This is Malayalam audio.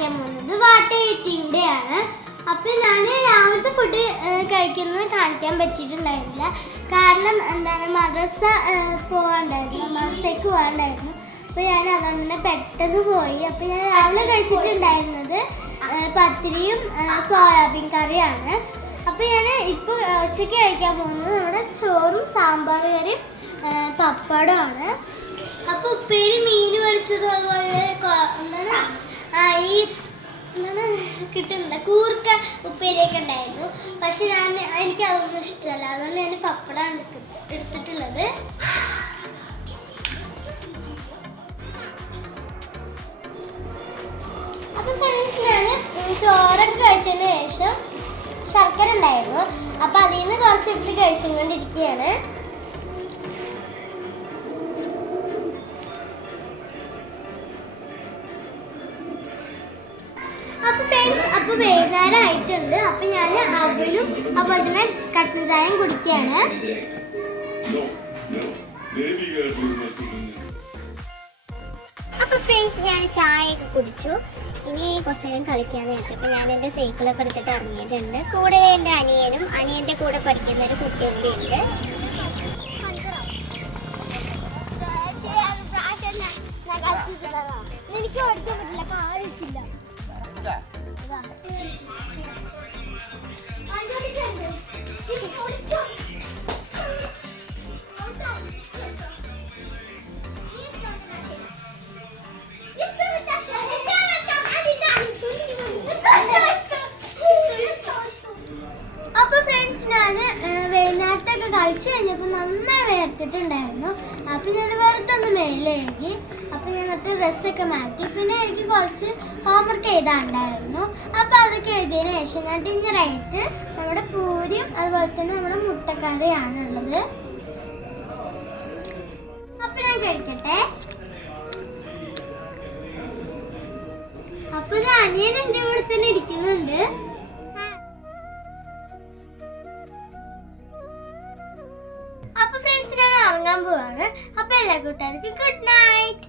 കാണിക്കാൻ പോകുന്നത് വാട്ടർ ഹീറ്റിംഗ് ആണ്. അപ്പോൾ ഞാൻ രാവിലത്തെ ഫുഡ് കഴിക്കുന്നത് കാണിക്കാൻ പറ്റിയിട്ടുണ്ടായിരുന്നില്ല. കാരണം എന്താണ് മദ്രസ മദ്രസയ്ക്ക് പോകാണ്ടായിരുന്നു. അപ്പോൾ ഞാൻ അതുകൊണ്ട് തന്നെ പെട്ടെന്ന് പോയി. അപ്പോൾ ഞാൻ രാവിലെ കഴിച്ചിട്ടുണ്ടായിരുന്നത് പത്തിരിയും സോയാബീൻ കറിയാണ്. അപ്പോൾ ഞാൻ ഇപ്പോൾ ഉച്ചയ്ക്ക് കഴിക്കാൻ പോകുന്നത് നമ്മുടെ ചോറും സാമ്പാർ കറിയും പപ്പടമാണ്. അപ്പോൾ ഉപ്പേരി മീൻ പൊരിച്ചത് അതുപോലെ ഈ എന്താണ് കിട്ടുന്നില്ല കൂർക്ക ഉപ്പേരിയൊക്കെ ഉണ്ടായിരുന്നു. പക്ഷെ എനിക്ക് അതൊന്നും ഇഷ്ടമല്ല. അതുകൊണ്ട് ഞാൻ പപ്പടമാണ് എടുത്തിട്ടുള്ളത്. അപ്പോൾ ഫ്രണ്ട്സ് ഞാൻ ചോറൊക്കെ കഴിച്ചതിന് ശേഷം ശർക്കര ഉണ്ടായിരുന്നു. അപ്പോൾ അതിൽ നിന്ന് കുറച്ചെടുത്ത് കഴിച്ചുകൊണ്ടിരിക്കുകയാണ്. അപ്പോൾ ഫ്രണ്ട്സ് അപ്പോൾ വൈകുന്നേരം ആയിട്ടുണ്ട്. അപ്പോൾ ഞാൻ അവലും അതുപോലെ തന്നെ കട്ടൻ ചായയും കുടിക്കുകയാണ്. അപ്പോൾ ഫ്രണ്ട്സ് ഞാൻ ചായയൊക്കെ കുടിച്ചു. ഇനി കുറച്ച് നേരം കളിക്കാമെന്ന് വെച്ചു. അപ്പോൾ ഞാൻ എൻ്റെ സൈക്കിളൊക്കെ എടുത്തിട്ട് ഇറങ്ങിയിട്ടുണ്ട്. കൂടെ എൻ്റെ അനിയൻ്റെ കൂടെ പഠിക്കുന്ന ഒരു കുട്ടിയും കൂടി ഉണ്ട്. എനിക്ക് പഠിക്കാൻ പറ്റില്ല, കാണിച്ചില്ല. അപ്പൊ ഫ്രണ്ട്സ് ഞാൻ വൈകുന്നേരത്തൊക്കെ കളിച്ചു കഴിഞ്ഞപ്പോൾ നന്നായി വേർത്തിട്ടുണ്ടായിരുന്നു. അപ്പൊ ഞാൻ വെറുതെ ഒന്ന് മേലെഴുകി. അപ്പൊ ഞാൻ മറ്റേ ഡ്രസ്സൊക്കെ മാറ്റി. പിന്നെ എനിക്ക് കുറച്ച് ഹോംവർക്ക് എഴുതാനുണ്ടായിരുന്നു. അപ്പൊ അതൊക്കെ എഴുതിയതിനു ശേഷം ഞാൻ ഡിന്നറായിട്ട് നമ്മുടെ പൂരിയും അതുപോലെ തന്നെ നമ്മുടെ മുട്ടക്കറിയാണുള്ളത്. അപ്പൊ ഞാൻ കഴിക്കട്ടെ. അപ്പൊ അനിയൻ എൻ്റെ കൂടെ തന്നെ ഇരിക്കുന്നുണ്ട്. അപ്പൊ ഫ്രണ്ട്സ് ഞാൻ ഉറങ്ങാൻ പോവാണ്. അപ്പൊ എല്ലാ കൂട്ടുകാർക്കും ഗുഡ് നൈറ്റ്.